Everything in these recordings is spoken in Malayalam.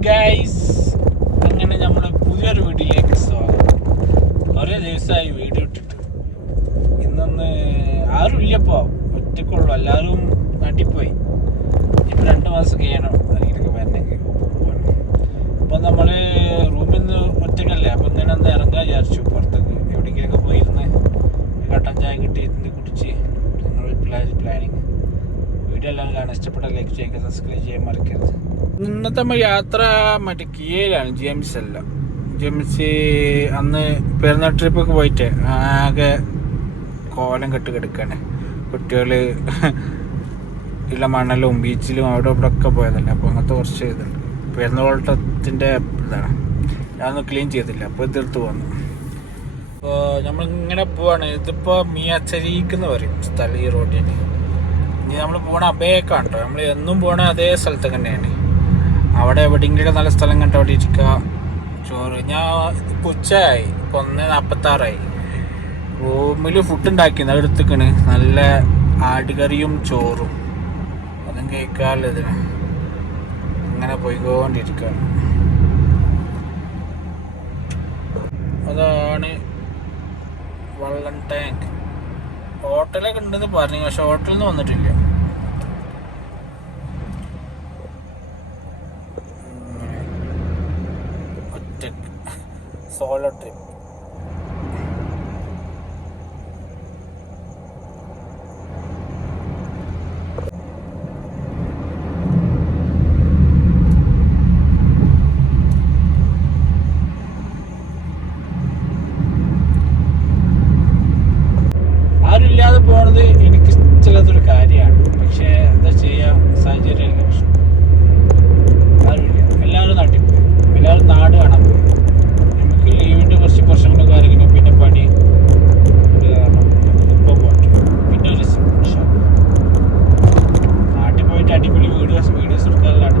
ഗൈസ്, അങ്ങനെ നമ്മൾ പുതിയൊരു വീഡിയോയിലേക്ക് സ്വാഗതം. കുറേ ദിവസമായി വീഡിയോ ഇട്ടിട്ട്. ഇന്നൊന്ന് ആരുമില്ലപ്പോൾ ഒറ്റക്കുള്ളൂ, എല്ലാവരും നാട്ടിപ്പോയി. ഇപ്പം 2 മാസം കഴിയണം അതിലേക്ക് വരണമെങ്കിൽ. അപ്പം നമ്മൾ റൂമിൽ നിന്ന് ഒറ്റക്കല്ലേ, അപ്പം ഇങ്ങനെ ഒന്ന് ഇറങ്ങാൻ വിചാരിച്ചു പുറത്തേക്ക്. എവിടേക്കൊക്കെ പോയിരുന്ന് കട്ടൻ ചായ കിട്ടി കുടിച്ച് പ്ലാനിങ്. വീഡിയോ എല്ലാം കാണാൻ ഇഷ്ടപ്പെട്ട ലൈക്ക് ചെയ്യുക, സബ്സ്ക്രൈബ് ചെയ്യാൻ മറക്കരുത്. ഇന്നത്തെ നമ്മൾ യാത്ര മറ്റേ കിയയിലാണ്, ജെയിംസ് അല്ല. ജെയിംസ് അന്ന് പെരുന്നാൾ ട്രിപ്പൊക്കെ പോയിട്ട് ആകെ കോലം കെട്ട് കിടക്കാണ്. കുട്ടികൾ ഇല്ല മണലും ബീച്ചിലും അവിടെ ഇവിടെ ഒക്കെ പോയതല്ല. അപ്പോൾ അങ്ങനത്തെ കുറച്ച് ഇതുണ്ട്. പെരുന്നാളത്തിൻ്റെ ഇതാണ്, ഞാനൊന്നും ക്ലീൻ ചെയ്തില്ല. അപ്പോൾ ഇതെടുത്ത് വന്നു. അപ്പോൾ നമ്മളിങ്ങനെ പോവാണ്. ഇതിപ്പോൾ മിയാച്ചരീക്ക് എന്ന് പറയും സ്ഥലം, ഈ റോഡിന്. ഇനി നമ്മൾ പോകണ അബേക്കാണ് കേട്ടോ. നമ്മൾ എന്നും പോകണ അതേ സ്ഥലത്ത് തന്നെയാണ്. അവിടെ എവിടെയെങ്കിലും നല്ല സ്ഥലം കണ്ട അവിടെ ഇരിക്കുക, ചോറ്. ഞാൻ ഇപ്പോൾ ഉച്ചയായി, ഇപ്പോൾ 1:46 റൂമിൽ ഫുഡ് ഉണ്ടാക്കിയത് എടുത്തിക്കണ്. നല്ല ആടുകറിയും ചോറും അതും കഴിക്കാമല്ലോ ഇതിന്. അങ്ങനെ പോയിക്കൊണ്ടിരിക്കുകയാണ്. അതാണ് വള്ളം ടാങ്ക്. ഹോട്ടലൊക്കെ ഉണ്ടെന്ന് പറഞ്ഞു, പക്ഷെ ഹോട്ടലിൽ നിന്ന് വന്നിട്ടില്ല. ഒറ്റക്ക് സോളോ ട്രിപ്പ്. ആരുമില്ലാതെ പോണത് എനിക്ക് ഇഷ്ടമുള്ളതൊരു കാര്യമാണ്. പക്ഷേ എന്താ ചെയ്യാം, സാഹചര്യമല്ല പ്രശ്നം. ആരുമില്ല, എല്ലാവരും നാട്ടിൽ പോയി, എല്ലാവരും നാട് കാണാൻ പോയി. നമുക്ക് ലീവിൻ്റെ കുറച്ച് പ്രശ്നങ്ങളും കാര്യങ്ങളും പിന്നെ പണി കാരണം ഇപ്പോൾ പോയിട്ട് പിന്നെ ഒരു നാട്ടിൽ പോയിട്ട് അടിപൊളി വീഡിയോസ് എടുക്കാറിലാണ്.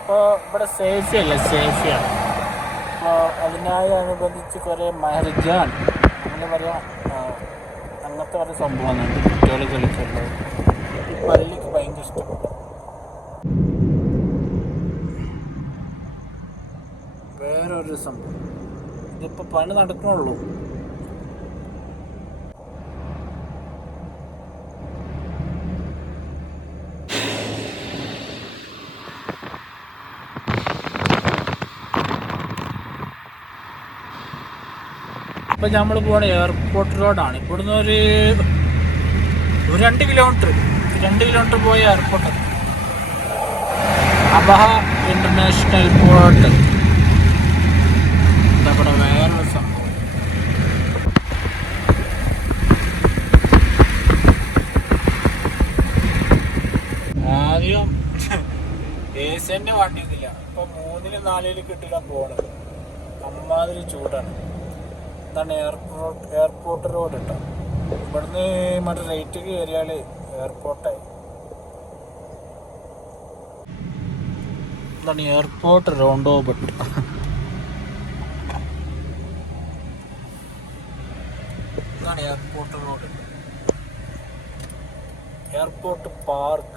ഇപ്പോൾ ഇവിടെ സേഫിയല്ല, സേഫിയാണ്. അപ്പോൾ അതിനായി അനുബന്ധിച്ച് കുറേ മഹർജാൻ അങ്ങനെ പറയാം, അങ്ങനത്തെ കുറേ സംഭവങ്ങളുണ്ട്. കുട്ടികൾ കളിക്കുള്ളത് ഈ പള്ളിക്ക് ഭയങ്കര ഇഷ്ടപ്പെട്ടു. വേറൊരു സംഭവം, ഇതിപ്പോൾ പണി നടക്കണുള്ളൂ. ഇപ്പം നമ്മൾ പോകണ എയർപോർട്ട് റോഡാണ്. ഇവിടുന്ന് ഒരു 2 കിലോമീറ്റർ പോയ എയർപോർട്ട്. Abha international airport. ഇവിടെ വേറൊരു സംഭവം, ആദ്യം ഏസിൻ്റെ വണ്ടിയൊന്നുമില്ല. ഇപ്പം 3-ലും 4-ലും കിട്ടില്ല പോണത്. അമ്മാതിരി ചൂടാണ്. ഇതാണ് എയർപോർട്ട് റോഡ് കേട്ടോ. ഇവിടുന്ന് മറ്റേ റേറ്റ് കയറിയാൽ എയർപോർട്ടായി. ഇതാണ് എയർപോർട്ട് റോണ്ടോബട്ട്. ഇതാണ് എയർപോർട്ട് റോഡ്. Airport park.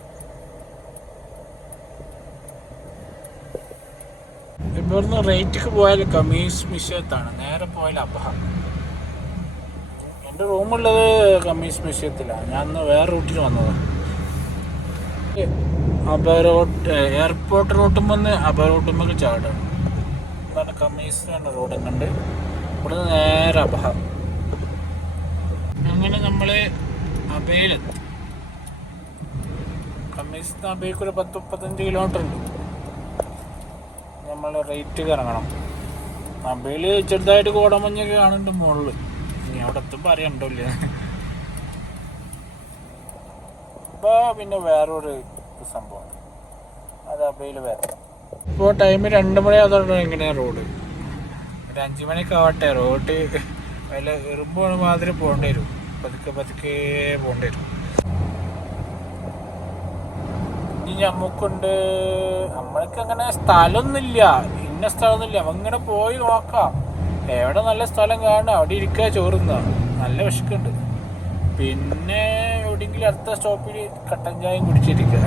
ഇവിടുന്ന് റേറ്റിക്ക് പോയാൽ കമീസ് മിഷ്യത്താണ്, നേരെ പോയാൽ അബഹ. എൻ്റെ റൂമുള്ളത് കമീസ് മിഷ്യത്തിലാണ്. ഞാൻ ഇന്ന് വേറെ റൂട്ടിൽ വന്നത്. എയർപോർട്ട് റൂട്ടും വന്ന് അബഹ റൂട്ടുമ്പോൾ ചാടാണ്. അതാണ് കമീസ് എന്ന റോഡും കണ്ട് ഇവിടുന്ന് നേരെ അബഹ. അങ്ങനെ നമ്മൾ അബയിലെത്തി. കമീസ് അബയ്ക്ക് ഒരു 10-35 കിലോമീറ്റർ ഉണ്ട്. നമ്മൾ റേറ്റ് ഇറങ്ങണം. മൊബൈൽ ചെറുതായിട്ട് കോടമഞ്ഞൊക്കെ കാണുന്നുണ്ട് മുകളിൽ. ഇനി അവിടെ എത്തുമ്പോൾ അറിയണ്ടല്ലേ. ഇപ്പോൾ പിന്നെ വേറൊരു സംഭവം, അത് അബയിൽ വരണം. ഇപ്പോൾ ടൈം 2 മണി ആയതുകൊണ്ട് എങ്ങനെയാണ് റോഡ്. ഒരു 5 മണിയൊക്കെ ആവട്ടെ. റോഡ് വല്ല എറുമ്പ് മാതിരി പോകേണ്ടി വരും. പതുക്കെ പോകേണ്ടി വരും. ഇനി നമുക്കുണ്ട്, നമ്മൾക്ക് അങ്ങനെ സ്ഥലമൊന്നുമില്ല, ഇന്ന സ്ഥലമൊന്നുമില്ല. അങ്ങനെ പോയി നോക്കാം, എവിടെ നല്ല സ്ഥലം കാണുക അവിടെ ഇരിക്കുക, ചോറുന്ന. നല്ല വിശക്കുണ്ട്. പിന്നെ എവിടെയെങ്കിലും സ്റ്റോപ്പിൽ അടുത്ത സ്റ്റോപ്പിൽ കട്ടൻ ചായയും കുടിച്ചിരിക്കുക.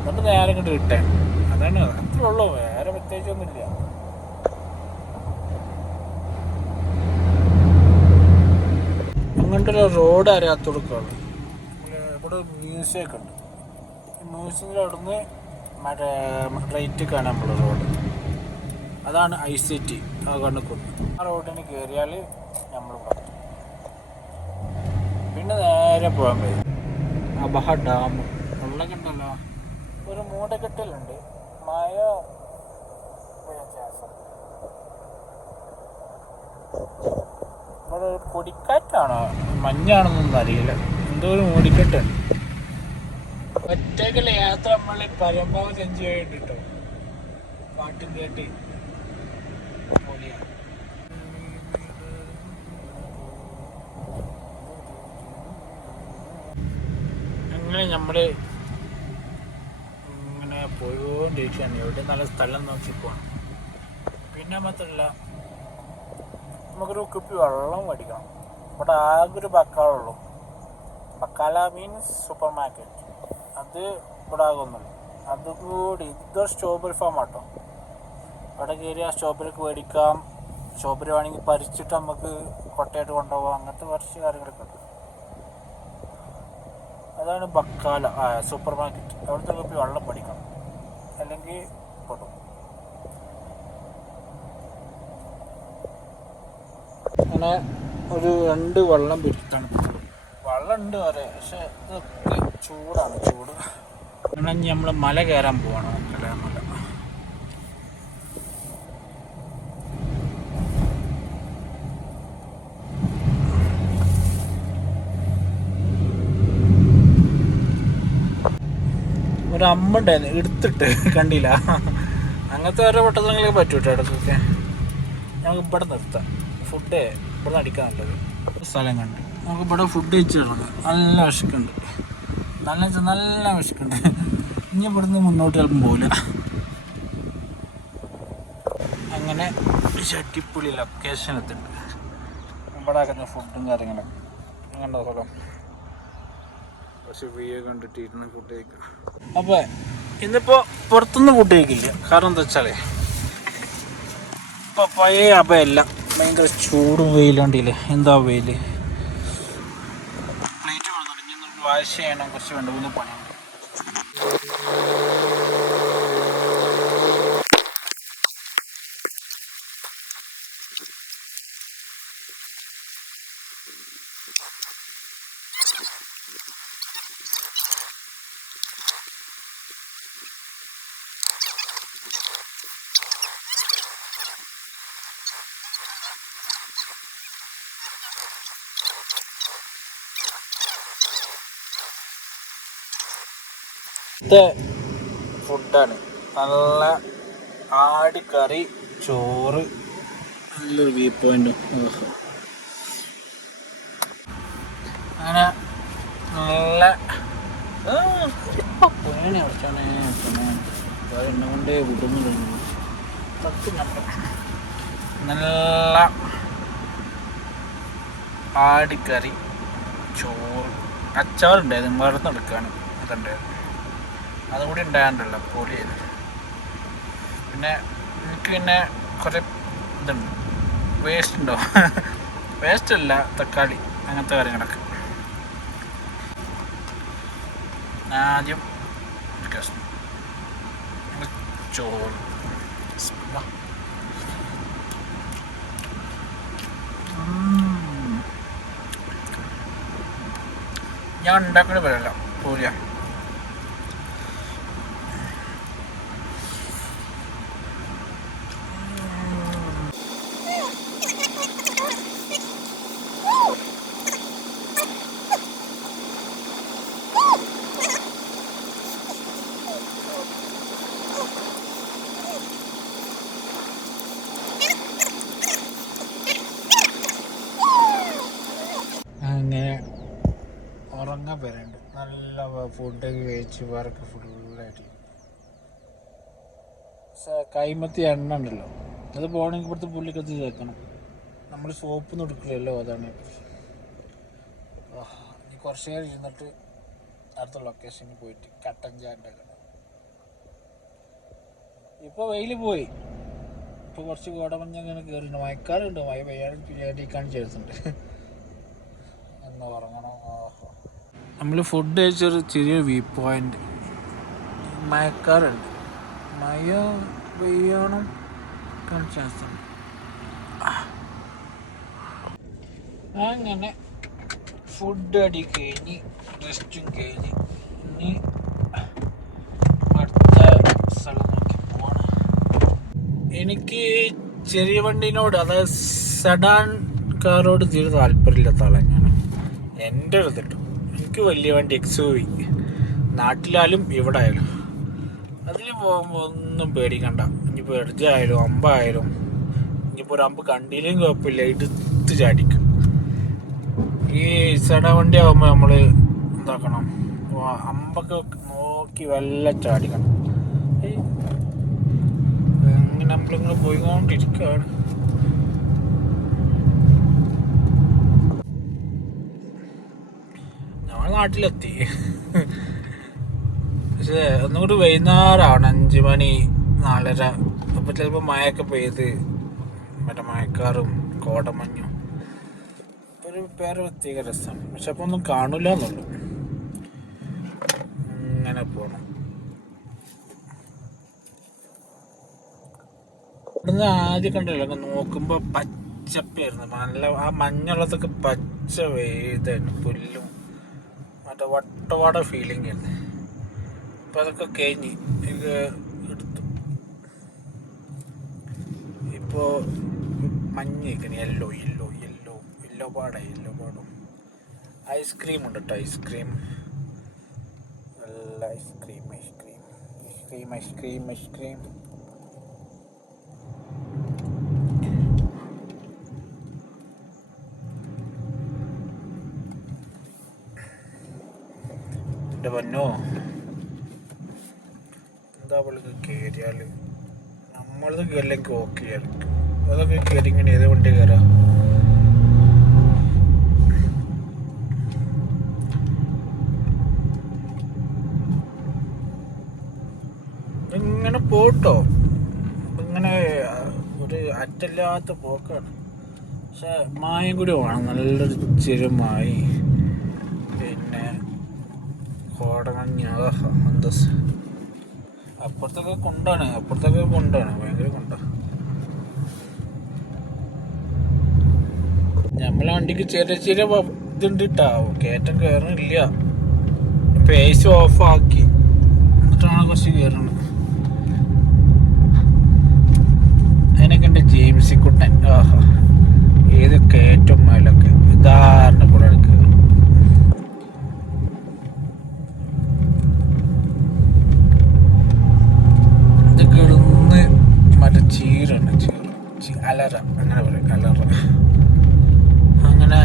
എന്നിട്ട് നേരെ ഇങ്ങോട്ട് കിട്ടാൻ. അതാണ് അത്രേ ഉള്ളൂ, വേറെ പ്രത്യേകിച്ചൊന്നുമില്ല. അങ്ങോട്ടൊരു റോഡ് അറിയാത്തോടുക്കാണ്. ഇവിടെ മ്യൂസിയം ഒക്കെ ഉണ്ട്. ഈ മ്യൂസിയത്തിൻ്റെ അവിടുന്ന് മറ്റേ റൈറ്റ് കാണാൻ നമ്മൾ റോഡ്, അതാണ് ICT. ആ കണ്ണിക്കൊണ്ട് ആ റോഡിന് കയറിയാൽ നമ്മൾ പറഞ്ഞു. പിന്നെ നേരെ പോകാൻ കഴിയും അബഹ ഡാം. വെള്ളം കണ്ടല്ലോ, ഒരു മൂടക്കെട്ടിലുണ്ട്, മഴ ഇവിടെ പൊടിക്കാറ്റാണോ മഞ്ഞാണെന്നൊന്നും അറിയില്ല, എന്തോ ഒരു മൂടിക്കെട്ടുണ്ട്. ഒറ്റയ്ക്കുള്ള യാത്ര നമ്മൾ പരമാവധി എൻജോയ് ചെയ്യണ്ട കേട്ടോ, പാട്ടും കേട്ട് പൊളിയാണ്. അങ്ങനെ നമ്മള് ഇങ്ങനെ പോയിക്കൊണ്ടിരിക്കുകയാണ്. എവിടെ നല്ല സ്ഥലം നോക്കി പോകണം. പിന്നെ മാത്രമല്ല നമുക്കൊരു കുപ്പി വെള്ളം മേടിക്കണം. ഇവിടെ ആകെ ഒരു ബക്കാളുള്ളൂ. ബക്കാല മീൻസ് സൂപ്പർ മാർക്കറ്റ്. അത് ഇവിടെ ആകുന്നുള്ളൂ. അതുകൂടി ഇതൊരു സ്ട്രോബെറി ഫാം ആട്ടോ. അവിടെ കയറി ആ സ്ട്രോബെറിക്ക് മേടിക്കാം. സ്ട്രോബെറി വേണമെങ്കിൽ പരിച്ചിട്ട് നമുക്ക് കൊട്ടയായിട്ട് കൊണ്ടുപോകാം. അങ്ങനത്തെ കുറച്ച് കാര്യങ്ങളൊക്കെ ഉണ്ട്. അതാണ് ബക്കാല സൂപ്പർ മാർക്കറ്റ്. അവിടുത്തെ കുപ്പി വെള്ളം മേടിക്കണം, അല്ലെങ്കിൽ പൊട്ടും. അങ്ങനെ ഒരു 2 വെള്ളം പിടിച്ചാണ്. വെള്ളം ഉണ്ട് വരെ, പക്ഷെ ഇതൊക്കെ ചൂടാണ്, ചൂട്. അങ്ങനെ നമ്മൾ മല കയറാൻ പോവാണ്. മല ഒരു അമ്മ ഉണ്ടായിരുന്നു, എടുത്തിട്ട് കണ്ടില്ല. അങ്ങനത്തെ ഓരോ പൊട്ടത്തങ്ങളൊക്കെ പറ്റും കേട്ടോ ഇടയ്ക്കൊക്കെ. നമുക്ക് ഇവിടെ നിർത്താം, ഫുഡ് ഇവിടെ അടിക്കാൻ നല്ലത് സ്ഥലം കണ്ട്. നമുക്ക് ഇവിടെ ഫുഡ് കഴിച്ച് കിടക്കാം. നല്ല വിശക്കുണ്ട്, നല്ല വിശക്കുണ്ട്. ഇനി ഇവിടുന്ന് മുന്നോട്ട് ചിലപ്പം പോകില്ല. അങ്ങനെ അടിപൊളി ലൊക്കേഷൻ എത്തുന്നുണ്ട്. ഇവിടെ ആക്കുന്ന ഫുഡും കാര്യങ്ങളൊക്കെ അങ്ങനത്തെ സ്ഥലം. പക്ഷെ വ്യൂ കണ്ടിട്ട് ഇരുന്ന് ഫുഡ് കഴിക്കാം. അപ്പോൾ ഇന്നിപ്പോൾ പുറത്തുനിന്ന് ഫുഡ് കഴിക്കില്ല. കാരണം എന്താ വെച്ചാൽ ഇപ്പോൾ പഴയ അപ്പയല്ല, ഭയങ്കര ചൂടും വെയിലുണ്ടില്ലേ. എന്താ വെയിൽ. പ്ലേറ്റ് കൊടുത്തിട്ട് വാഷ് ചെയ്യണം, കുറച്ച് 2-3 പണിയുണ്ട്. ഇത്തെ ഫുഡാണ്. നല്ല ആടിക്കറി, ചോറ്, നല്ലൊരു വ്യൂ പോയിന്റും. അങ്ങനെ നല്ല പേണി അടച്ചാണ് കൊണ്ടേ വിടുന്നുണ്ട്. നല്ല ആടിക്കറി, ചോറ്, അച്ചാറുണ്ടായിരുന്നു, മറന്നെടുക്കാണ്. അതുണ്ടായിരുന്നു, അതുകൂടി ഉണ്ടാകാണ്ടല്ലോ, പൊളിയായിരുന്നു. പിന്നെ എനിക്ക് കുറേ ഇതുണ്ട്, വേസ്റ്റ് ഉണ്ടോ വേസ്റ്റ് അല്ല, തക്കാളി അങ്ങനത്തെ കാര്യങ്ങളൊക്കെ. ആദ്യം ചോറ്, ഞാൻ ഉണ്ടാക്കണ പറയല്ല, പോലെയാ. അങ്ങനെ ഉറങ്ങാൻ പേരുണ്ട്. നല്ല ഫുഡൊക്കെ കഴിച്ച് വർക്ക് ഫുള്ളായിട്ട്. കൈമത്തി എണ്ണ ഉണ്ടല്ലോ, അത് പോകണമെങ്കിൽ ഇവിടുത്തെ പുള്ളിക്കത്തി ചേർക്കണം. നമ്മൾ സോപ്പൊന്നും എടുക്കില്ലല്ലോ, അതാണ്. ഇനി കുറച്ച് നേരം ഇരുന്നിട്ട് അടുത്ത ലൊക്കേഷനിൽ പോയിട്ട് കട്ടൻ ചായ ഉണ്ടാക്കണം. ഇപ്പോൾ വെയിൽ പോയി, ഇപ്പോൾ കുറച്ച് കോടമഞ്ഞങ്ങനെ കയറിയിട്ടുണ്ട്. മഴക്കാറുണ്ട്, മഴ പെയ്യാനും പിരിയാണ്ടിരിക്കാൻ ചേർത്തുണ്ട്. എന്നാ ഉറങ്ങണം. നമ്മൾ ഫുഡ് കഴിച്ചൊരു ചെറിയൊരു വ്യൂ പോയിന്റ്. മഴക്കാറുണ്ട്, മഴ പെയ്യണം ചാൻസ് ഉണ്ട്. അങ്ങനെ ഫുഡ് അടി കഴിഞ്ഞ് റെസ്റ്റും കഴിഞ്ഞ് ഇനി അടുത്ത സ്ഥലം നോക്കി പോവാണ്. എനിക്ക് ചെറിയ വണ്ടീനോട്, അതായത് സെഡാൻ കാറോട് തീരെ താല്പര്യമില്ലാത്ത ആളാണ് ഞാൻ. എൻ്റെ ഒരു ഇതിട്ടു എനിക്ക് വലിയ വണ്ടി XUV, നാട്ടിലായാലും ഇവിടെ ആയാലും അതിൽ പോകുമ്പോൾ ഒന്നും പേടിക്കണ്ട. ഇനിയിപ്പോൾ എഡ്ജായാലും അമ്പായാലും ഇനിയിപ്പോൾ ഒരു അമ്പ് കണ്ടിയിലും കുഴപ്പമില്ല, എടുത്ത് ചാടിക്കും. ഈ സെഡാൻ വണ്ടി ആകുമ്പോൾ നമ്മൾ എന്താക്കണം, അമ്പൊക്കെ നോക്കി വല്ല ചാടിക്കണം. അങ്ങനെ നമ്മളിങ്ങനെ പോയിക്കൊണ്ടിരിക്കുകയാണ്. നമ്മൾ നാട്ടിലെത്തി. പക്ഷേ ഒന്നുകൂടി വൈകുന്നേരമാണ്, 5 മണി 4:30. അപ്പോൾ ചിലപ്പോൾ മഴയൊക്കെ പെയ്ത് മറ്റേ മഴക്കാറും കോടമഞ്ഞും ഒരു വേറെ പ്രത്യേക രസമാണ്. പക്ഷെ അപ്പോൾ ഒന്നും കാണില്ല എന്നുള്ളൂ. ഇങ്ങനെ പോകണം. ഇവിടുന്ന് ആദ്യം കണ്ടില്ല, നോക്കുമ്പോൾ പച്ചപ്പായിരുന്നു, നല്ല ആ മഞ്ഞുള്ളതൊക്കെ പച്ച വെയ്തായിരുന്നു, പുല്ലും മറ്റേ വട്ടവാട ഫീലിംഗ് ആയിരുന്നു. അപ്പം അതൊക്കെ കഴിഞ്ഞ് ഇത് എടുത്തു. ഇപ്പോൾ മഞ്ഞ് കഴിക്കണം, യെല്ലോ പാടും. ഐസ്ക്രീം ഉണ്ട് കേട്ടോ, ഐസ്ക്രീം, നല്ല ഐസ്ക്രീം. എൻ്റെ പൊന്നോ, എന്താ പുള്ളിക്ക് കയറിയാൽ നമ്മളത് കയറില്ലെങ്കിൽ ഓക്കെ ആയിരിക്കും. അതൊക്കെ കയറി ഇങ്ങനെ ഏത് വണ്ടി കയറാം. ഇങ്ങനെ പോട്ടോ, ഇങ്ങനെ ഒരു അറ്റല്ലാത്ത പോക്കാണ്. പക്ഷെ മായം കൂടി വേണം, നല്ലൊരു ചെറുമായി. പിന്നെ കോടമഞ്ഞ അന്തസ്. അപ്പുറത്തൊക്കെ കൊണ്ടാണ് ഭയങ്കര കൊണ്ടാണ്. നമ്മളെ വണ്ടിക്ക് ചെറിയ ഇതുണ്ട് കേട്ടോ, കയറ്റം കയറണില്ല. ഇപ്പം AC ഓഫാക്കി എന്നിട്ടാണ് കുറച്ച് കയറണം. അതിനൊക്കെ ഉണ്ട് ജെയിംസി കുട്ടൻ. ഏത് കയറ്റം മേലൊക്കെ ഇതാറിൻ്റെ കൂടെ എടുക്കുക. ഇതൊക്കെ ഇടുന്ന് മറ്റേ ചീറാണ്, അലറ, അങ്ങനെ പറയും, അലറ. അങ്ങനെ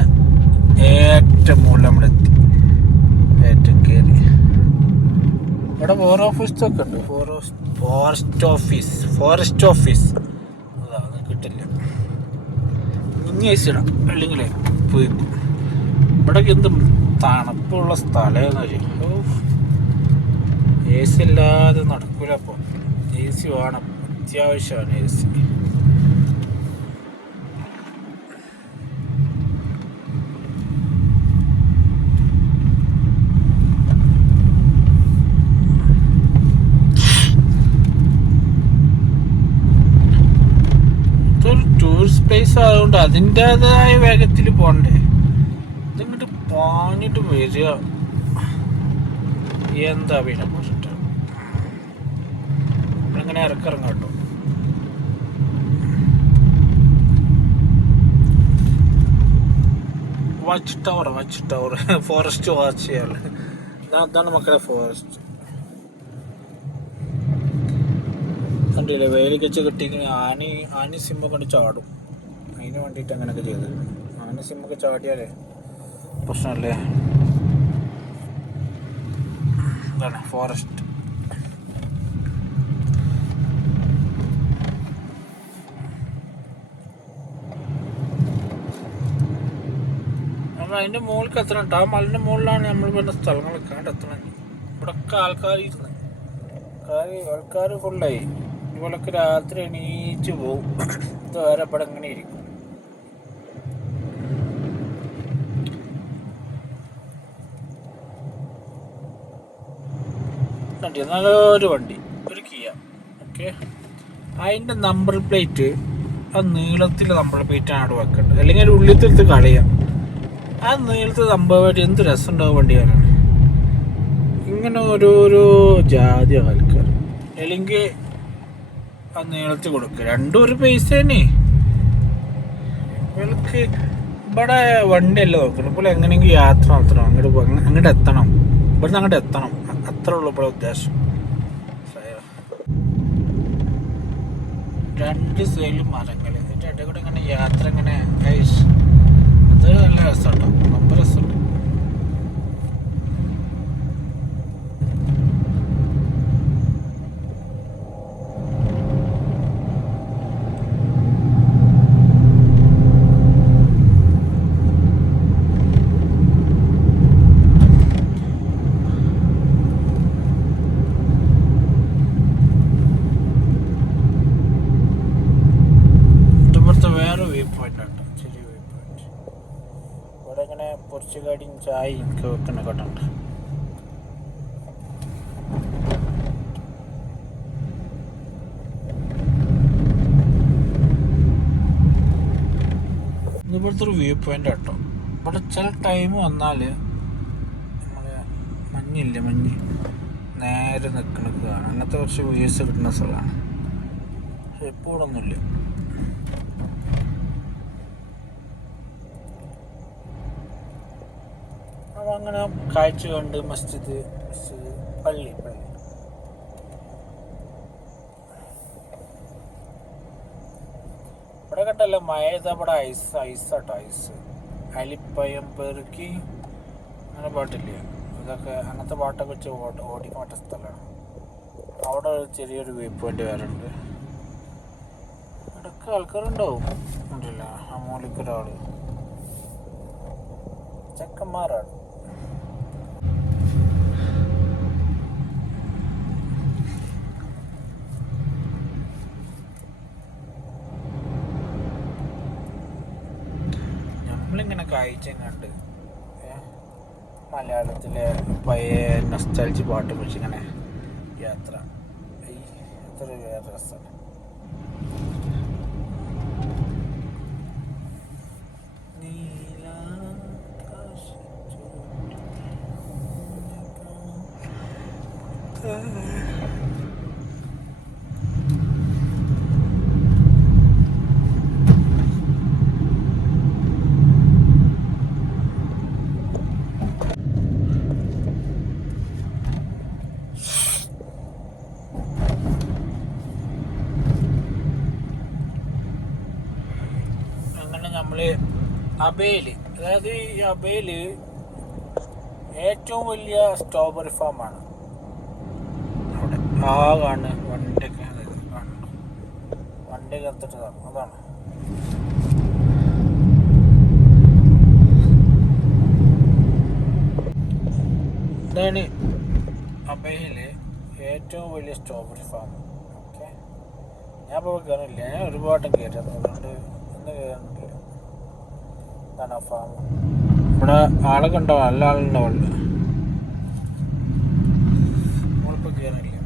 ഏറ്റവും മുകളിൽ നമ്മളെത്തി, ഏറ്റവും കയറി. ഇവിടെ ഫോറസ്റ്റ് ഉണ്ട്, ഫോറസ്റ്റ് ഓഫീസ്. അതാണ് കിട്ടില്ല, ഇനി AC ഇടാം അല്ലെങ്കിലേ പോയി. ഇവിടെയൊക്കെ എന്ത് തണുപ്പുള്ള സ്ഥലമെന്ന് വെച്ചാൽ AC ഇല്ലാതെ നടക്കൂല. അപ്പോൾ AC വേണം, അത്യാവശ്യമാണ് AC. ടൂറിസ്റ്റ് പ്ലേസ് ആയതുകൊണ്ട് അതിൻ്റെതായ വേഗത്തിൽ പോകണ്ടേ. ഇതിങ്ങോട്ട് പാഞ്ഞിട്ട് വരിക, എന്താ പിന്നെ പോയിട്ട് നമ്മളിങ്ങനെ ഇറക്കിറങ്ങാം കേട്ടോ. വാച്ച് ടവർ ഫോറസ്റ്റ് വാച്ച് ചെയ്യാറ്. അതാണ് മക്കളെ ഫോറസ്റ്റ്. കണ്ടില്ലേ, വെയിലൊക്കെ വെച്ച് കിട്ടിയെങ്കിൽ ആനി സിമ്മൊക്കെ കൊണ്ട് ചാടും. അതിന് വേണ്ടിയിട്ട് അങ്ങനെയൊക്കെ ചെയ്തത്. ആനി സിമ്മൊക്കെ ചാടിയാലേ പ്രശ്നമല്ലേ. ഇതാണ് ഫോറസ്റ്റ്. അതിൻ്റെ മുകളിലേക്ക് എത്തണം കേട്ടോ. ആ മലിൻ്റെ മുകളിലാണ് നമ്മൾ പറഞ്ഞ സ്ഥലങ്ങളൊക്കെ കണ്ട് എത്തണം. ഇവിടെയൊക്കെ ആൾക്കാർ ഇരുന്ന് ആൾക്കാർ ഫുള്ളായി. ഇവളൊക്കെ രാത്രി എണീച്ച് പോവും. ഇതുവരെ ഇവിടെ ഇങ്ങനെ ഇരിക്കും. നല്ലൊരു വണ്ടി, ഒരു കിയ. ഓക്കെ, അതിൻ്റെ നമ്പർ പ്ലേറ്റ് ആ നീളത്തിൽ നമ്പർ പ്ലേറ്റാണ് അവിടെ വെക്കേണ്ടത്, അല്ലെങ്കിൽ ഒരു ഉള്ളിത്തെടുത്ത് കളയാം. ആ നീളത്തിൽ നമ്പർ പ്ലേറ്റ് എന്ത് രസം ഉണ്ടാവും വണ്ടി കാണാൻ. ഇങ്ങനെ ഓരോരോ ജാതി ആൾക്കാർ, അല്ലെങ്കിൽ ആ നീളത്തിൽ കൊടുക്കുക. രണ്ടും ഒരു പൈസ തന്നെ. ഇവൾക്ക് ഇവിടെ വണ്ടിയല്ല നോക്കണം. ഇപ്പോൾ എങ്ങനെയെങ്കിലും യാത്ര നടത്തണം, അങ്ങോട്ട് എത്തണം. ഇവിടുന്ന് അങ്ങോട്ട് എത്തണം, അത്രേ ഉള്ളൂ ഇവിടെ ഉദ്ദേശം. രണ്ട് സൈഡിലും മരങ്ങൾ, ഇതിൻ്റെ ഇടയിൽ കൂടെ ഇങ്ങനെ യാത്ര ഇങ്ങനെ അത് നല്ല രസമുണ്ടോ, ரொம்ப രസമുണ്ട്. വേറെ വ്യൂ പോയിന്റ് ഉണ്ട്, ചെറിയ വ്യൂ പോയിന്റ്. ഇവിടെ ഇങ്ങനെ പൊരിച്ചുകാടിയും ചായയും ഒക്കെ വെക്കുന്ന കണ്ടുണ്ട്. ഇവിടുത്തെ ഒരു വ്യൂ പോയിന്റ് കേട്ടോ. ഇവിടെ ചില ടൈം വന്നാൽ നമ്മളെ മഞ്ഞ് നേരെ നിൽക്കണത് കാണാം. അങ്ങനത്തെ കുറച്ച് വ്യൂസ് കിട്ടുന്ന സ്ഥലമാണ്. പക്ഷെ ഇപ്പോൾ ഇവിടെ ഒന്നുമില്ല. അങ്ങനെ കാഴ്ച കണ്ട് മസ്ജിദ് പള്ളി ഇവിടെ കണ്ടല്ലോ. മഴ ചെയ്താൽ ഇവിടെ ഐസാട്ടോ, ഐസ്. അലിപ്പയം പെറുക്കി അങ്ങനെ പാട്ടില്ലേ, ഇതൊക്കെ അങ്ങനത്തെ പാട്ടൊക്കെ വെച്ച് ഓടിക്കാൻ പറ്റിയ സ്ഥലമാണ്. അവിടെ ചെറിയൊരു വ്യൂ പോയിന്റ് വേറെ ഉണ്ട്. ഇടയ്ക്ക് ആൾക്കാരുണ്ടാവും. ഉണ്ടല്ലോ ആ മോളിക്കൊരാൾ, ചെക്കന്മാരാണ്. നമ്മളിങ്ങനെ കാഴ്ച കണ്ട് മലയാളത്തിലെ പഴയ നൊസ്റ്റാൾജി പാട്ട് വെച്ച് ഇങ്ങനെ യാത്ര, അതൊരു വേറെ രസമാണ്. അങ്ങനെ നമ്മള് അബേല്, അതായത് ഈ അബേല് ഏറ്റവും വലിയ സ്ട്രോബെറി ഫാമാണ്. അവിടെ ആ കാണുന്ന വണ്ടിയൊക്കെ കാണുന്നു, വണ്ടിയൊക്കെ എടുത്തിട്ടതാണ്. അതാണ് ഇതാണ് അബേല് ഏറ്റവും വലിയ സ്ട്രോബെറി ഫാം. ഓക്കെ, ഞാൻ ഇപ്പോൾ കയറില്ല, ഞാൻ ഒരുപാട് കയറുന്നത്, അതുകൊണ്ട് ഒന്ന് കയറുന്നില്ല. ഇതാണ് ആ ഫാം. ഇവിടെ ആളൊക്കെ ഉണ്ടാവും, നല്ല ആളുണ്ടാവില്ല. നമ്മളിപ്പോൾ കയറില്ല,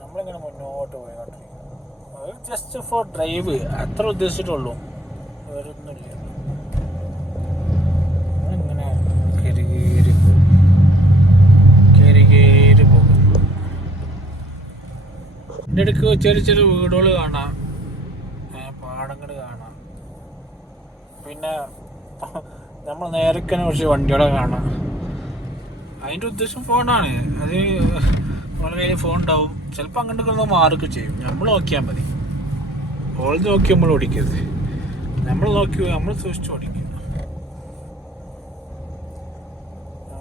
നമ്മളിങ്ങനെ മുന്നോട്ട് പോയിക്കൊണ്ടിരിക്കും. അത് ജസ്റ്റ് ഫോർ ഡ്രൈവ് അത്ര ഉദ്ദേശിച്ചിട്ടുള്ളൂ, വേറെ ഒന്നുമില്ല. നമ്മളിങ്ങനെ കയറി പോകും. ഇതിൻ്റെ ഇടയ്ക്ക് ചെറിയ ചെറിയ വീടുകൾ കാണാം, പാടങ്ങൾ കാണാം. പിന്നെ നമ്മൾ നേരക്കനെ കുറച്ച് വണ്ടികളെ കാണാം. അതിൻ്റെ ഉദ്ദേശം ഫോണാണ്. അത് നമ്മളെ കയ്യിൽ ഫോൺ ഉണ്ടാവും, ചിലപ്പോൾ അങ്ങോട്ടൊക്കെ മാറുകയൊക്കെ ചെയ്യും. നമ്മൾ നോക്കിയാൽ മതി. ഓൾ നോക്കി നമ്മൾ ഓടിക്കരുത്, നമ്മൾ സൂക്ഷിച്ച് ഓടിക്കുക.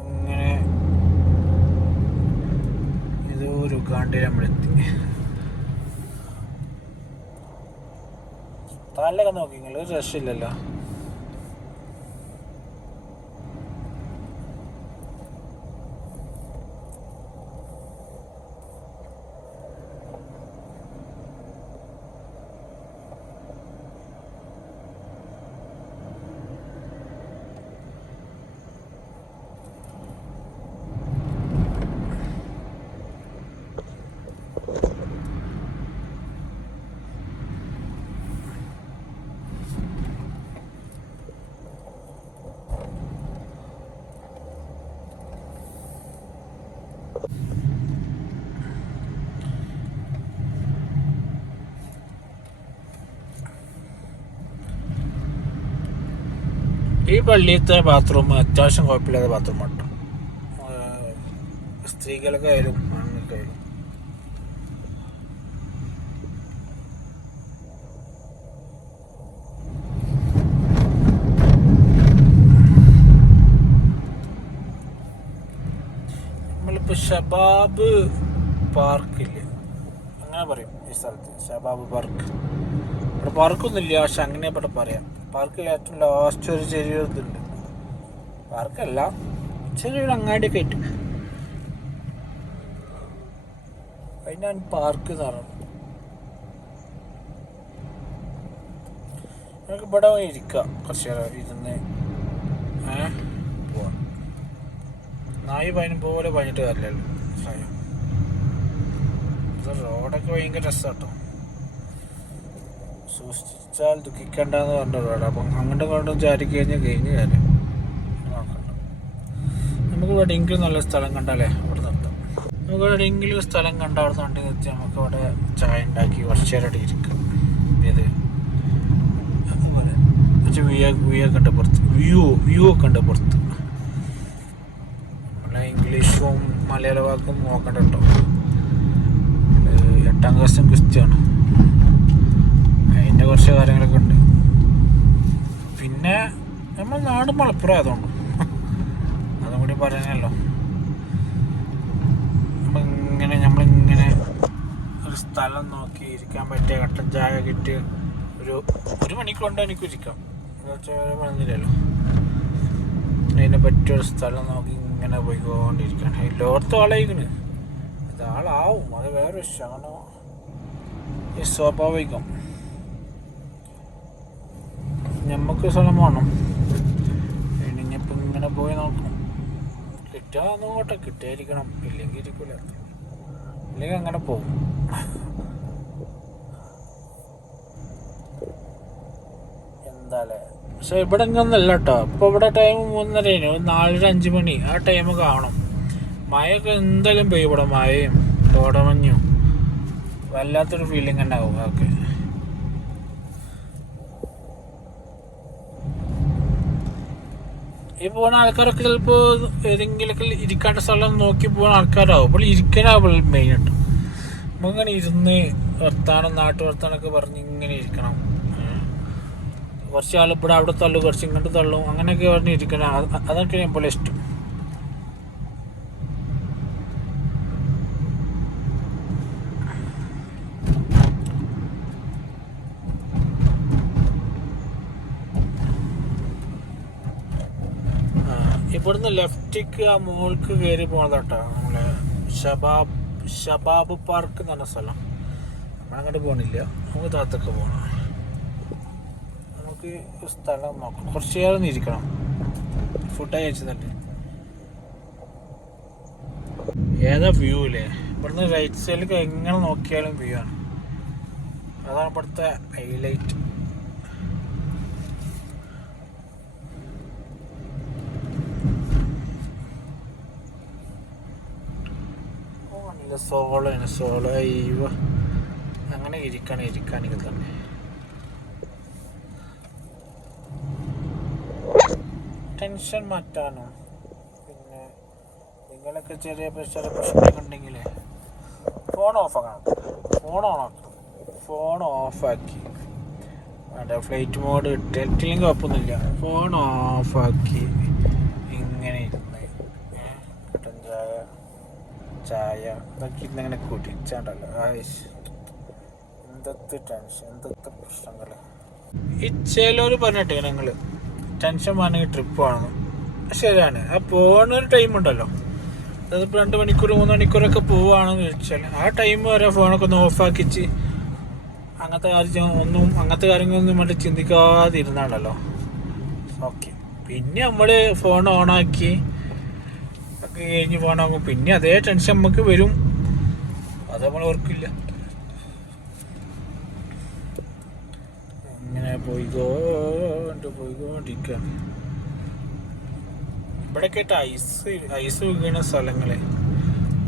അങ്ങനെ ഇതൊരു കാണ്ടിൽ നമ്മളെത്തി. താലൊക്കെ നോക്കി, നിങ്ങൾ ഒരു രക്ഷയില്ലല്ലോ. ഈ പള്ളിയിലത്തെ ബാത്റൂം അത്യാവശ്യം കുഴപ്പമില്ലാത്ത ബാത്റൂം കേട്ടോ. സ്ത്രീകൾക്കായാലും ആണുങ്ങൾക്കായാലും. നമ്മളിപ്പോൾ ഷബാബ് പാർക്കില്ലേ, അങ്ങനെ പറയും ഈ സ്ഥലത്ത്, ഷബാബ് പാർക്ക്. ഇവിടെ പാർക്കൊന്നുമില്ല, പക്ഷെ അങ്ങനെ ഇവിടെ പറയാം. പാർക്കിൽ ഏറ്റവും ലാസ്റ്റ് ഒരു ചെറിയൊരു ഇതുണ്ട്, പാർക്കല്ല ചെറിയൊരു അങ്ങാടിയൊക്കെ ആയിട്ട്, അതിനാണ് പാർക്ക് എന്ന് പറയുന്നത്. നമുക്ക് ഇവിടെ ഇരിക്കാം കുറച്ച് നേരം ഇരുന്ന് പോവാം. നായി പതിനും പോലെ പതിഞ്ഞിട്ട് കാര്യമല്ലോ. റോഡൊക്കെ ഭയങ്കര രസമാട്ടോ, സൂക്ഷിച്ചാൽ ദുഃഖിക്കണ്ടെന്ന് പറഞ്ഞ റോഡ്. അപ്പം അങ്ങോട്ടും ഇങ്ങോട്ടും ചാരി കഴിഞ്ഞ് കാര്യം നോക്കണ്ട. നമുക്ക് എവിടെയെങ്കിലും നല്ല സ്ഥലം കണ്ടാലേ അവിടെ നിർത്താം. നമുക്ക് എവിടെയെങ്കിലും സ്ഥലം കണ്ട അവിടെ നിന്ന് നിർത്തി നമുക്ക് അവിടെ ചായ ഉണ്ടാക്കി കുറച്ച് നേരം ഇരിക്കാം. ഏത് അതുപോലെ വ്യൂ ഒക്കെ ഉണ്ട് പുറത്ത്, വ്യൂ ഒക്കെ ഉണ്ട് പുറത്ത്. നമ്മളെ ഇംഗ്ലീഷും മലയാള വാക്കും നോക്കണ്ട കേട്ടോ. 8ാം ക്ലാസ്സും ക്രിസ്ത്യാണ്, അതിൻ്റെ കുറച്ച് കാര്യങ്ങളൊക്കെ ഉണ്ട്. പിന്നെ നമ്മൾ നാട് മലപ്പുറം ആയതുകൊണ്ട് അതും കൂടി പറയാനല്ലോ. നമ്മളിങ്ങനെ ഒരു സ്ഥലം നോക്കി ഇരിക്കാൻ പറ്റിയ കട്ടൻ ചായ കിട്ടി ഒരു മണിക്കൊണ്ട് എനിക്ക് ഇരിക്കാം, പറഞ്ഞില്ലല്ലോ. അതിനെ പറ്റിയൊരു സ്ഥലം നോക്കി ഇങ്ങനെ പോയിക്കൊണ്ടിരിക്കണം. എല്ലായിടത്തും ആളായിക്കണ്, ഇതാളാവും, അത് വേറെ വിഷയമാണ്, ഈ സ്വാഭാവികം. നമുക്ക് സ്ഥലം വേണം. ഇനിയിപ്പോൾ ഇങ്ങനെ പോയി നോക്കണം, കിട്ടാന്നോട്ടെ, കിട്ടിയായിരിക്കണം, ഇല്ലെങ്കിൽ ഇരിക്കില്ല, ഇല്ലെങ്കിൽ അങ്ങനെ പോകും. എന്താല്ലേ, പക്ഷെ ഇവിടെ ഇങ്ങനൊന്നല്ല കേട്ടോ. ഇപ്പോൾ ഇവിടെ ടൈം 3:30, 4-5 മണി ആ ടൈം കാണും. മഴയൊക്കെ എന്തായാലും പെയ്യും ഇവിടെ, മഴയും കോടമഞ്ഞും വല്ലാത്തൊരു ഫീലിംഗ് ഉണ്ടാവും. ഓക്കെ, ഈ പോകുന്ന ആൾക്കാരൊക്കെ ചിലപ്പോൾ ഏതെങ്കിലുമൊക്കെ ഇരിക്കാണ്ട സ്ഥലം നോക്കി പോകുന്ന ആൾക്കാരാവും. അപ്പോൾ ഇരിക്കാനാവും മെയിനായിട്ട്. നമുക്കിങ്ങനെ ഇരുന്ന് നാട്ടു വർത്താനൊക്കെ പറഞ്ഞ് ഇങ്ങനെ ഇരിക്കണം. കുറച്ച് ആൾ ഇവിടെ അവിടെ തള്ളും, കുറച്ച് ഇങ്ങോട്ട് തള്ളും, അങ്ങനെയൊക്കെ പറഞ്ഞ് ഇരിക്കണം. അതൊക്കെ ഞാൻ പോലെ ഇഷ്ടം. ഇവിടുന്ന് ലെഫ്റ്റിക്ക് ആ മോൾക്ക് കയറി പോണതാട്ടോ, നമ്മളെ ഷബാബ് പാർക്ക് എന്ന് പറഞ്ഞ സ്ഥലം. നമ്മളങ്ങോട്ട് പോകണില്ല, നമുക്ക് താത്തൊക്കെ പോകണം. നമുക്ക് സ്ഥലം നോക്കണം, കുറച്ച് നേരം ഇരിക്കണം. ഫുഡ് കഴിച്ചതല്ലേ. ഏതാ വ്യൂ ഇല്ലേ, ഇവിടുന്ന് റൈറ്റ് സൈഡിലേക്ക് എങ്ങനെ നോക്കിയാലും വ്യൂ ആണ്. അതാണ് ഇവിടുത്തെ ഹൈലൈറ്റ്. സോളോ അയ്യോ, അങ്ങനെ ഇരിക്കാണെങ്കിൽ തന്നെ ടെൻഷൻ മാറ്റാനോ. പിന്നെ നിങ്ങളൊക്കെ ചെറിയ പ്രശ്നമൊക്കെ ഉണ്ടെങ്കിൽ ഫോൺ ഓഫാക്കണം, ഫോൺ ഓഫാക്കി വേണ്ട, ഫ്ലൈറ്റ് മോഡ് ഇട്ടില്ലെങ്കിൽ കുഴപ്പമൊന്നുമില്ല. ഫോൺ ഓഫാക്കി ഇങ്ങനെ ഇരുന്ന് കട്ടൻ ചായ ഇതൊക്കെ ഇന്നങ്ങനെ കുടിച്ചാണ്ടല്ലോ. എന്തൊക്കെ ടെൻഷൻ, എന്തൊക്കെ പ്രശ്നങ്ങൾ. ഈ ചിലവർ പറഞ്ഞിട്ടേ ഞങ്ങൾ ടെൻഷൻ വേണമെങ്കിൽ ട്രിപ്പ് ആണെന്ന്. ശരിയാണ്, ആ പോകുന്നൊരു ടൈം ഉണ്ടല്ലോ, അതിപ്പോൾ 2 മണിക്കൂർ 3 മണിക്കൂറൊക്കെ പോവുകയാണെന്ന് വെച്ചാൽ ആ ടൈം വരെ ഫോണൊക്കെ ഒന്ന് ഓഫാക്കിച്ച് അങ്ങനത്തെ കാര്യങ്ങളൊന്നും വേണ്ടി ചിന്തിക്കാതിരുന്നാണല്ലോ. ഓക്കെ, പിന്നെ നമ്മൾ ഫോൺ ഓണാക്കി ഒക്കെ കഴിഞ്ഞ് ഫോണാകുമ്പോൾ പിന്നെ അതേ ടെൻഷൻ നമുക്ക് വരും. അത് നമ്മൾ ഓർക്കില്ല. ഇങ്ങനെ പോയിക്കൊണ്ടിരിക്കുകയാണ്. ഇവിടെയൊക്കെ ആയിട്ട് ഐസ് വീഴുന്ന സ്ഥലങ്ങളെ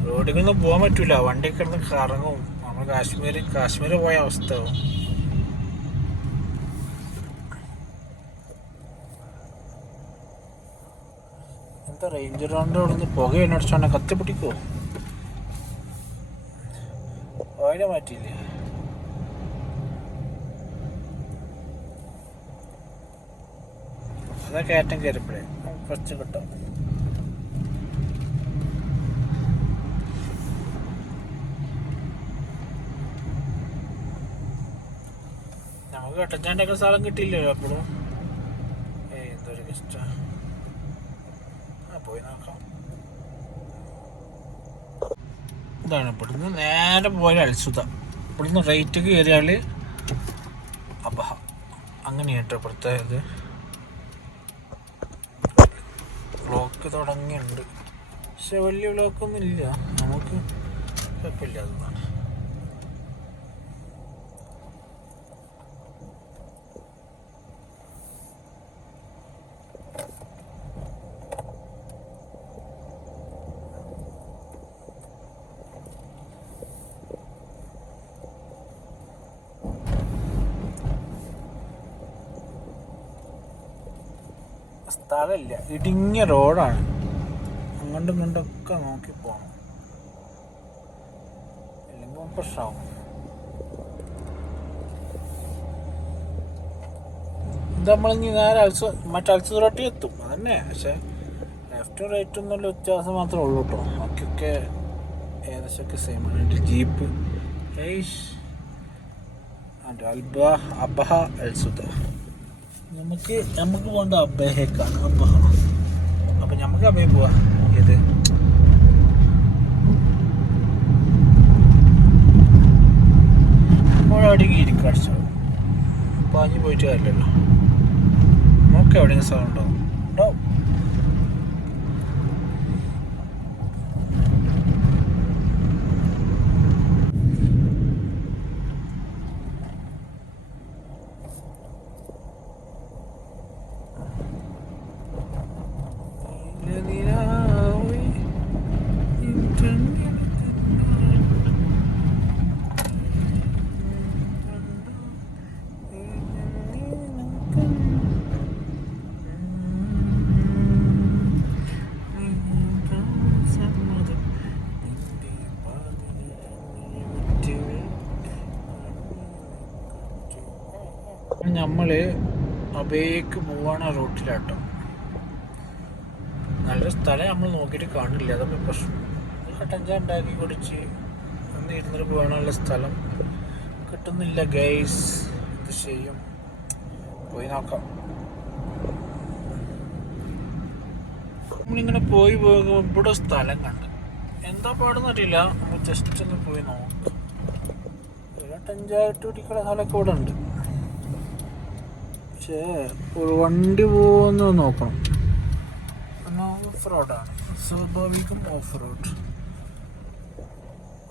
റോഡിലൊന്നും പോകാൻ പറ്റൂല, വണ്ടിയൊക്കെ കിടന്ന് കറങ്ങും. നമ്മൾ കാശ്മീർ പോയ അവസ്ഥ ആവും. എന്താ റേഞ്ചർ റൗണ്ട് അവിടെ നിന്ന് പുക എന്നടിച്ചോണ്ടെ കത്തി പിടിക്കുമോ? ഓയില മാറ്റിയില്ലേ? അതൊക്കെ ഏറ്റവും കയറിപ്പോഴേ കുറച്ച് കിട്ടും. നമുക്ക് കട്ടച്ചാണ്ടൊക്കെ സ്ഥലം കിട്ടിയില്ലല്ലോ അപ്പോഴും. എന്തൊരു കഷ്ട. പോയി നോക്കാം. ഇതാണ് ഇവിടുന്ന് നേരെ പോയ അൽസുത. ഇവിടുന്ന് റേറ്റ് കയറിയാൽ അബഹ. അങ്ങനെ കേട്ടോ ഇവിടുത്തെ ഇത്. ബ്ലോക്ക് തുടങ്ങിയുണ്ട്, പക്ഷെ വലിയ ബ്ലോക്കൊന്നും ഇല്ല. നമുക്ക് കുഴപ്പമില്ലാത്തതാണ്. സ്ഥലമില്ല, ഇടുങ്ങിയ റോഡാണ്. അങ്ങോട്ടും ഇങ്ങോട്ടൊക്കെ നോക്കി പോകണം, അല്ലെങ്കിൽ പ്രശ്നമാവും. ഇത് നമ്മളിനി നേരെ അൽസുറട്ടി എത്തും, അതന്നെ. പക്ഷെ ലെഫ്റ്റും റൈറ്റും എന്നുള്ള വ്യത്യാസം മാത്രമേ ഉള്ളൂ കേട്ടോ. ബാക്കിയൊക്കെ ഏകദേശമൊക്കെ സെയിം ആണ്. Jeep Abha Al Sudah. നമുക്ക് പോകേണ്ട അബഹേക്കാണ്. അബഹ. അപ്പം നമുക്ക് അബഹ പോവാ. ഏത് അവിടേക്ക് ഇരിക്കും, അടിച്ചോ. പാഞ്ഞ് പോയിട്ട് കാര്യമല്ലോ. നമുക്ക് എവിടെയെങ്കിലും സ്ഥലം ഉണ്ടാവും. നമ്മൾ അബേക്ക് പോവാണ് റൂട്ടിലാട്ടോ. നല്ലൊരു സ്ഥലം നമ്മൾ നോക്കിയിട്ട് കാണില്ല, അതൊക്കെ പ്രശ്നം. കട്ടൻ ചായ ഉണ്ടാക്കി കുടിച്ച് ഒന്ന് ഇരുന്നിട്ട് പോകാനുള്ള സ്ഥലം കിട്ടുന്നില്ല ഗൈസ്. ഇത് ചെയ്യും, പോയി നോക്കാം. നമ്മളിങ്ങനെ പോയി പോകുമ്പോൾ ഇവിടെ സ്ഥലം കണ്ട് എന്താ പാടെന്ന് അറിയില്ല. നമ്മൾ ജസ്റ്റ് ഒന്ന് പോയി നോക്കാം. കട്ടൻ ചായ ഇട്ട് കുടിക്കുന്ന സ്ഥലമൊക്കെ ഇവിടെ ഉണ്ട്, പക്ഷേ ഒരു വണ്ടി പോകുന്ന നോക്കണം. ഓഫ് റോഡാണ്, സ്വാഭാവികം ഓഫ് റോഡ്.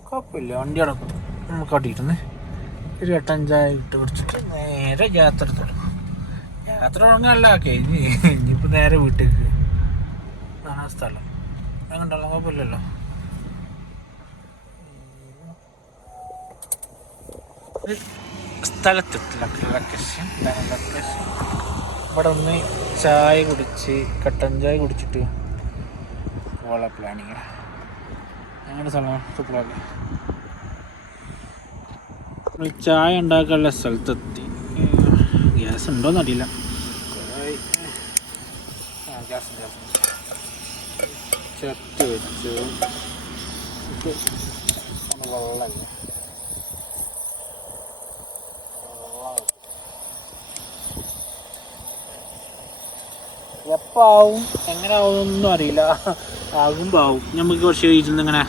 കുഴപ്പമില്ല, വണ്ടി അടക്കും. നമുക്ക് അടിയിരുന്നേ ഒരു കട്ടഞ്ചായ ഇട്ട് പിടിച്ചിട്ട് നേരെ യാത്ര തുടങ്ങും. യാത്ര തുടങ്ങാനല്ല ഇനിയിപ്പോൾ നേരെ വീട്ടിലേക്ക് ആണ് ആ സ്ഥലം. അങ്ങോട്ടല്ലോ, കുഴപ്പമില്ലല്ലോ. സ്ഥലത്തെത്തില്ല ലൊക്കേഷൻ. ഇവിടെ ഒന്ന് ചായ കുടിച്ച് കട്ടൻ ചായ കുടിച്ചിട്ട് പോകാനുള്ള പ്ലാനിങ്. ഞങ്ങളുടെ സ്ഥലം സൂപ്പറല്ലേ. ചായ ഉണ്ടാക്കാനുള്ള സ്ഥലത്തെത്തി. ഗ്യാസ് ഉണ്ടോയെന്ന് അറിയില്ല. ഗ്യാസ് ചട്ടി വെച്ചു. വെള്ളമല്ല, എപ്പോൾ ആവും എങ്ങനെ ആവുമെന്നൊന്നും അറിയില്ല. ആകുമ്പോൾ ആവും. നമുക്ക് കുറച്ച് ഇരുന്ന് ഇങ്ങനെ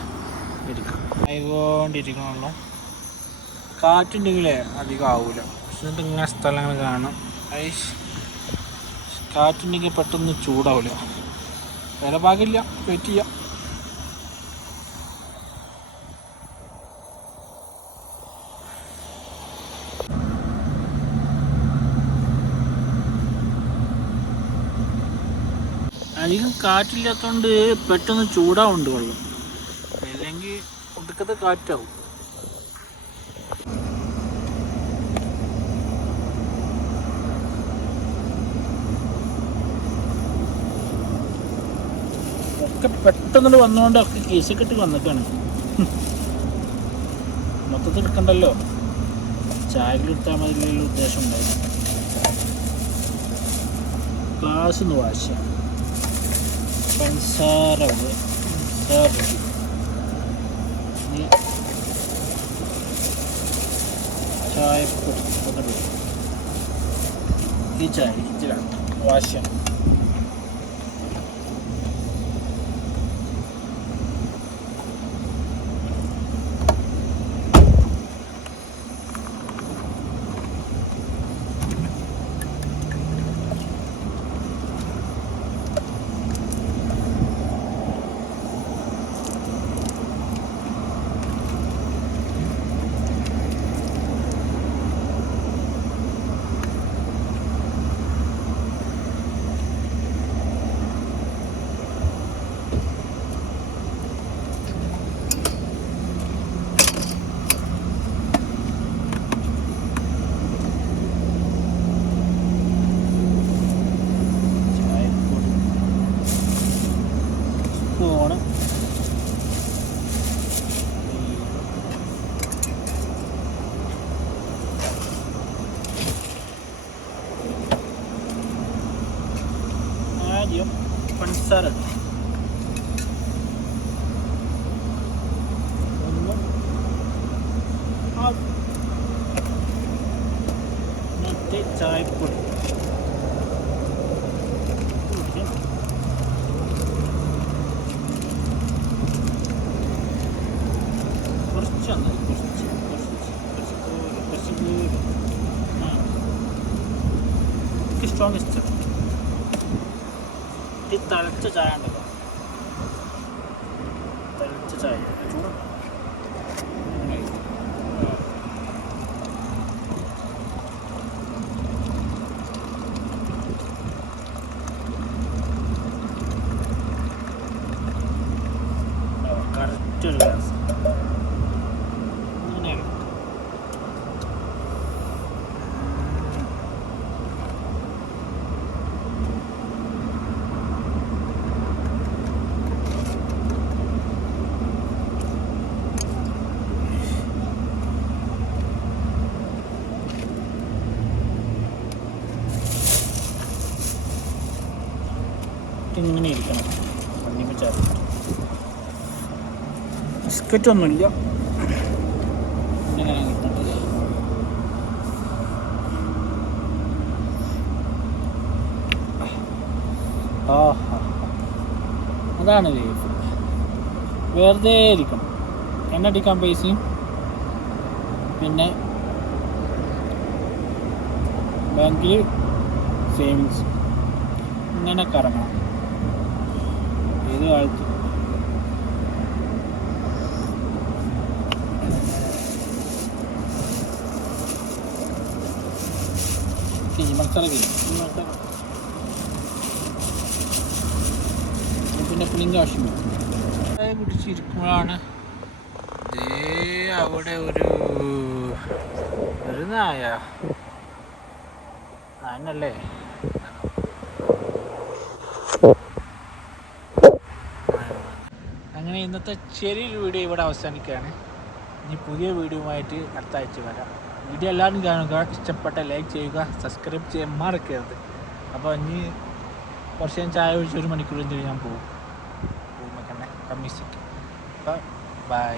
ഇരിക്കാം, ആയിക്കൊണ്ടിരിക്കണമല്ലോ. കാറ്റുണ്ടെങ്കിലേ അധികം ആവില്ല. പക്ഷെ ഇങ്ങനെ സ്ഥലങ്ങൾ കാണാം. കാറ്റുണ്ടെങ്കിൽ പെട്ടെന്ന് ചൂടാവില്ല. വേറെ ഭാഗമില്ല, വെയിറ്റ് ചെയ്യാം. അധികം കാറ്റില്ലാത്തതുകൊണ്ട് പെട്ടെന്ന് ചൂടാവുന്നുണ്ട് വെള്ളം. അല്ലെങ്കിൽ ഒടുക്കത്തെ കാറ്റാവും. ഒക്കെ പെട്ടെന്ന് വന്നുകൊണ്ട് ഒക്കെ കേസൊക്കെ ഇട്ട് വന്നിട്ടാണ്. മൊത്തത്തിൽ എടുക്കണ്ടല്ലോ, ചായകളെടുത്താൽ മതിയുള്ള ഉദ്ദേശം ഉണ്ടായിരുന്നു. ഗ്ലാസ് ഒന്ന് വാശ പഞ്ചസാര ചായപ്പൊടി അതൊക്കെ ഈ ചായ ഇതിലാണ് വാശം. ആദ്യം പഞ്ചസാര എന്നിട്ട് ചായപ്പൊടി കുറച്ചൊന്ന് സ്ട്രോങ് തിളച്ച ചായ ഉണ്ടല്ലോ, തിളച്ച ചായ ചൂട് കറക്റ്റ് ഒരു ഗ്ലാസ് അങ്ങനെയാണ്. ഇങ്ങനെ ഇരിക്കണം. വണ്ടിക്ക് ചാർജ് ബിസ്ക്കറ്റൊന്നുമില്ല, ഇങ്ങനെ കിട്ടുന്നത്. അതാണ് ലൈഫ്. വെറുതെ ഇരിക്കണം, എണ്ണടിക്കാൻ പൈസയും പിന്നെ ബാങ്കിൽ സേവിങ്സ്, ഇങ്ങനെ കറങ്ങണം ഏത് കാലത്ത്. പിന്നെ പുളിൻ്റെ ആവശ്യമില്ല. ചായ കുടിച്ചിരിക്കുമ്പോഴാണ് അവിടെ ഒരു നായനല്ലേ. അങ്ങനെ ഇന്നത്തെ ചെറിയൊരു വീഡിയോ ഇവിടെ അവസാനിക്കുകയാണ്. ഇനി പുതിയ വീഡിയോയുമായിട്ട് അടുത്ത ആഴ്ച വരാം. വീഡിയോ എല്ലാവരും കാണുക, ഇഷ്ടപ്പെട്ട ലൈക്ക് ചെയ്യുക, സബ്സ്ക്രൈബ് ചെയ്യാൻ മറക്കരുത്. അപ്പോൾ ഇനി കുറച്ച് ഞാൻ ചായ ഒഴിച്ച് 1 മണിക്കൂർ കഴിഞ്ഞ് ഞാൻ പോകും. കമ്മീസിക്ക്. അപ്പോൾ ബൈ.